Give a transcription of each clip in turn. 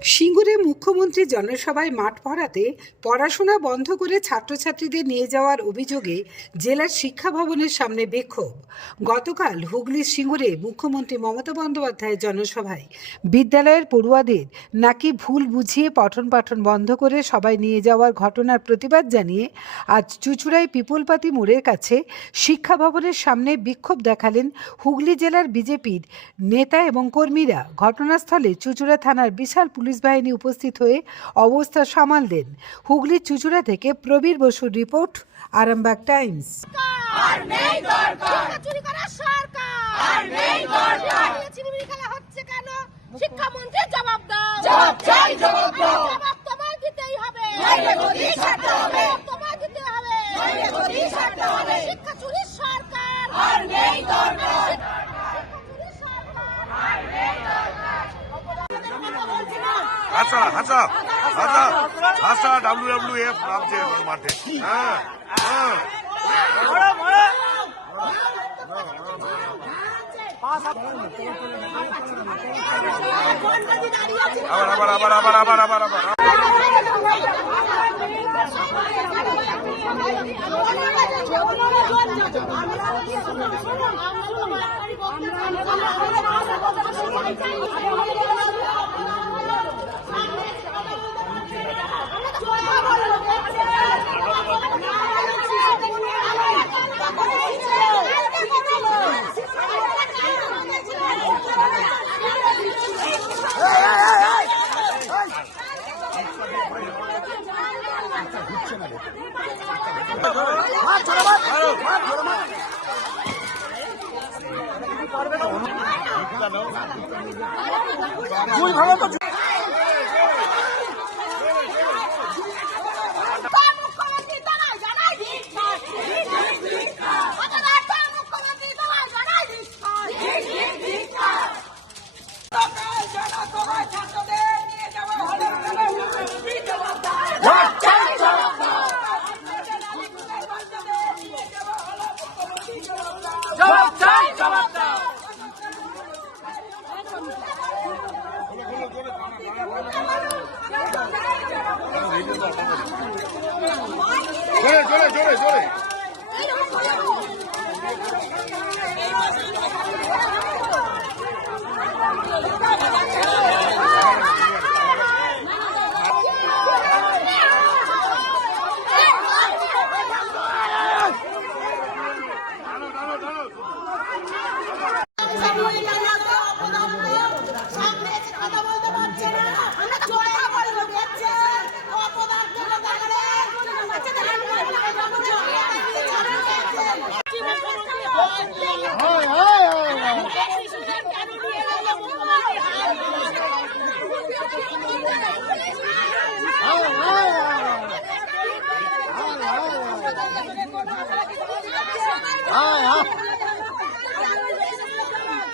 সিঙ্গুরে মুখ্যমন্ত্রী জনসভায় মাঠ ভরাতে পড়াশোনা বন্ধ করে ছাত্রছাত্রীদের নিয়ে যাওয়ার অভিযোগে জেলার শিক্ষা ভবনের সামনে বিক্ষোভ। গতকাল হুগলির সিঙ্গুরে মুখ্যমন্ত্রী মমতা বন্দ্যোপাধ্যায়ের জনসভায় বিদ্যালয়ের পড়ুয়াদের নাকি ভুল বুঝিয়ে পঠন পাঠন বন্ধ করে সবাই নিয়ে যাওয়ার ঘটনার প্রতিবাদ জানিয়ে আজ চুঁচুড়ায় পিপলপাতি মোড়ের কাছে শিক্ষা ভবনের সামনে বিক্ষোভ দেখালেন হুগলি জেলার বিজেপির নেতা এবং কর্মীরা। ঘটনাস্থলে চুঁচুড়া থানার বিশাল পুলিশ বাহিনী উপস্থিত হয়ে অবস্থা সামাল দেন। হুগলির চুঁচুড়া থেকে প্রবীর বসুর রিপোর্ট, আরামবাগ টাইমস। শিক্ষামন্ত্রী জবাব দাও, জবাব চাই, জবাব দাও, জবাব তোমায় দিতেই হবে, নইলে মোদি ছাড়তে হবে, তোমায় দিতে হবে, নইলে মোদি ছাড়তে হবে। শিক্ষা চুরির সরকার আর নেই দরকার, হাসা হাসা হাসা হাসা WWF নামছে মাঠে। হ্যাঁ হ্যাঁ আবার আবার আবার আবার আবার আবার আবার জোরে জোরে জোরে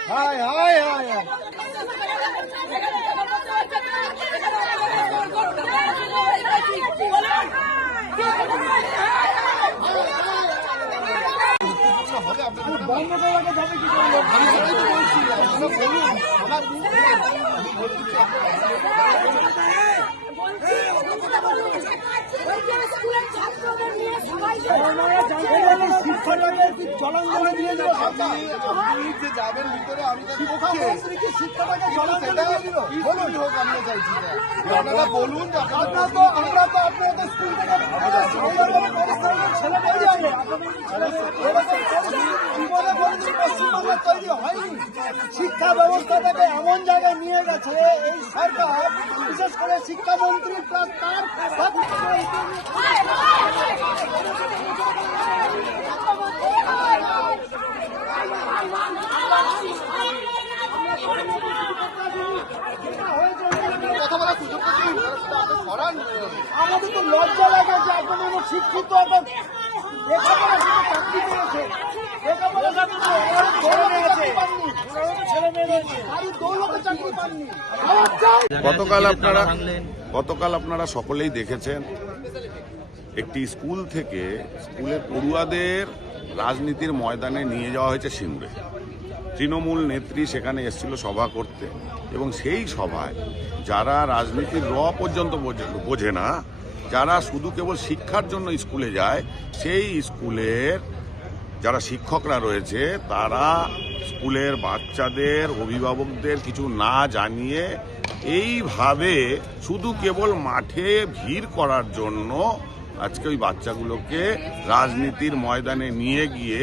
হায় হায় হায় হায় বন্ধ করাকে যাবে কি করে? আমি সেটাই তো বলছি, আপনারা বলুন। আমার যাবেন ভিতরে, আমি শিক্ষাটাকে আপনারা বলুন। আমরা তো আপনাদের স্কুল থেকে ছেলে পশ্চিমবঙ্গে তৈরি হয়নি। শিক্ষা ব্যবস্থাটাকে এমন জায়গায় নিয়ে গেছে এই সরকার, বিশেষ করে শিক্ষামন্ত্রী প্লাস তার কথা বলার সুযোগ আমাদের তো লজ্জা লাগে যে এখন আমার শিক্ষিত গতকাল আপনারা সকলেই দেখেছেন একটি স্কুল থেকে স্কুলের পড়ুয়াদের রাজনীতির ময়দানে নিয়ে যাওয়া হয়েছে সিঙ্গুরে। তৃণমূল নেত্রী সেখানে এসেছিল সভা করতে, এবং সেই সভায় যারা রাজনীতির পর্যন্ত বোঝে না, যারা শুধু কেবল শিক্ষার জন্য স্কুলে যায়, সেই স্কুলের যারা শিক্ষকরা রয়েছে তারা স্কুলের বাচ্চাদের অভিভাবকদের কিছু না জানিয়ে এইভাবে শুধু কেবল মাঠে ভিড় করার জন্য আজকে ওই বাচ্চাগুলোকে রাজনীতির ময়দানে নিয়ে গিয়ে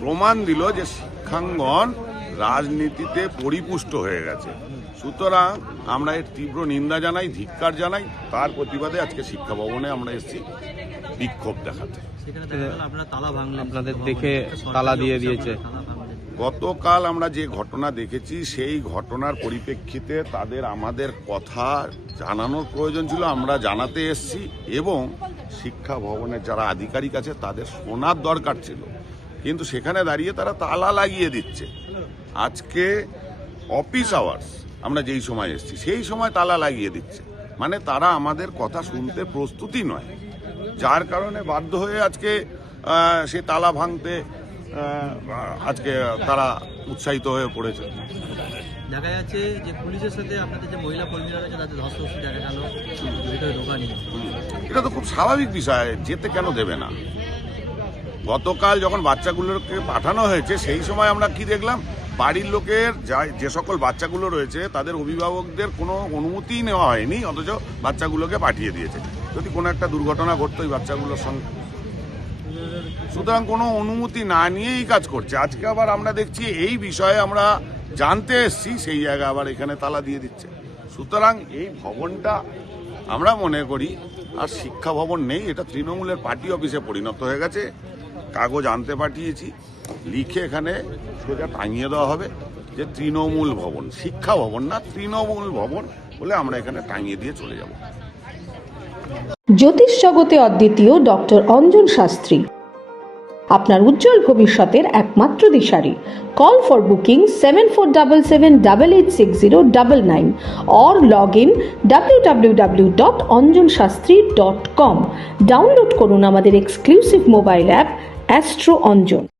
প্রমাণ দিল যে শিক্ষাঙ্গন রাজনীতিতে পরিপুষ্ট হয়ে গেছে। সুতরাং আমরা এর তীব্র নিন্দা জানাই, ধিক্কার জানাই। তার প্রতিবাদে আজকে শিক্ষা ভবনে আমরা এসেছি বিক্ষোভ দেখাতে। আপনাদের দেখে তালা দিয়ে দিয়েছে। গতকাল আমরা যে ঘটনা দেখেছি সেই ঘটনার পরিপ্রেক্ষিতে তাদের আমাদের কথা জানানোর প্রয়োজন ছিল, আমরা জানাতে এসেছি, এবং শিক্ষা ভবনের যারা আধিকারিক আছে তাদের শোনার দরকার ছিল, কিন্তু সেখানে দাঁড়িয়ে তারা তালা লাগিয়ে দিচ্ছে। আজকে অফিস আওয়ার্স আমরা যেই সময় এসেছি সেই সময় তালা লাগিয়ে দিচ্ছে, মানে তারা আমাদের কথা শুনতে প্রস্তুতই নয়, যার কারণে বাধ্য হয়ে আজকে সে তালা ভাঙতে আজকে তারা উৎসাহিত হয়ে পড়েছে। দেখা যাচ্ছে যে পুলিশের সাথে আপনাদের যে মহিলা কর্মীরা রয়েছে তাদের ধস্তাধস্তি দেখা গেল, ভিতরে ঢোকা নিয়ে। এটা তো খুব স্বাভাবিক বিষয়, যেতে কেন দেবে না? গতকাল যখন বাচ্চাগুলোকে পাঠানো হয়েছে সেই সময় আমরা কি দেখলাম, বাড়ির লোকের যে সকল বাচ্চাগুলো রয়েছে তাদের অভিভাবকদের কোনো অনুমতিই নেওয়া হয়নি, অথচ বাচ্চাগুলোকে পাঠিয়ে দিয়েছে। যদি কোনো একটা দুর্ঘটনা ঘটতো ওই বাচ্চাগুলোর সঙ্গে, সুতরাং কোনো অনুমতি না নিয়েই কাজ করছে। আজকে আবার আমরা দেখছি এই বিষয়ে আমরা জানতে এসেছি, সেই জায়গায় আবার এখানে তালা দিয়ে দিচ্ছে। সুতরাং এই ভবনটা আমরা মনে করি আর শিক্ষা ভবন নেই, এটা তৃণমূলের পার্টি অফিসে পরিণত হয়ে গেছে। কাগজ আনতে পাঠিয়েছি, লিখে এখানে সোজা টাঙিয়ে দেওয়া হবে যে তৃণমূল ভবন, শিক্ষা ভবন না, তৃণমূল ভবন বলে আমরা এখানে টাঙিয়ে দিয়ে চলে যাব। জ্যোতিষ জগতে অদ্বিতীয় ডক্টর অঞ্জন শাস্ত্রী, আপনার উজ্জ্বল ভবিষ্যতের একমাত্র দিশারি। Call for booking 7477886099 or log in www.anjanshastri.com। Download করুন আমাদের exclusive mobile app astro Anjan.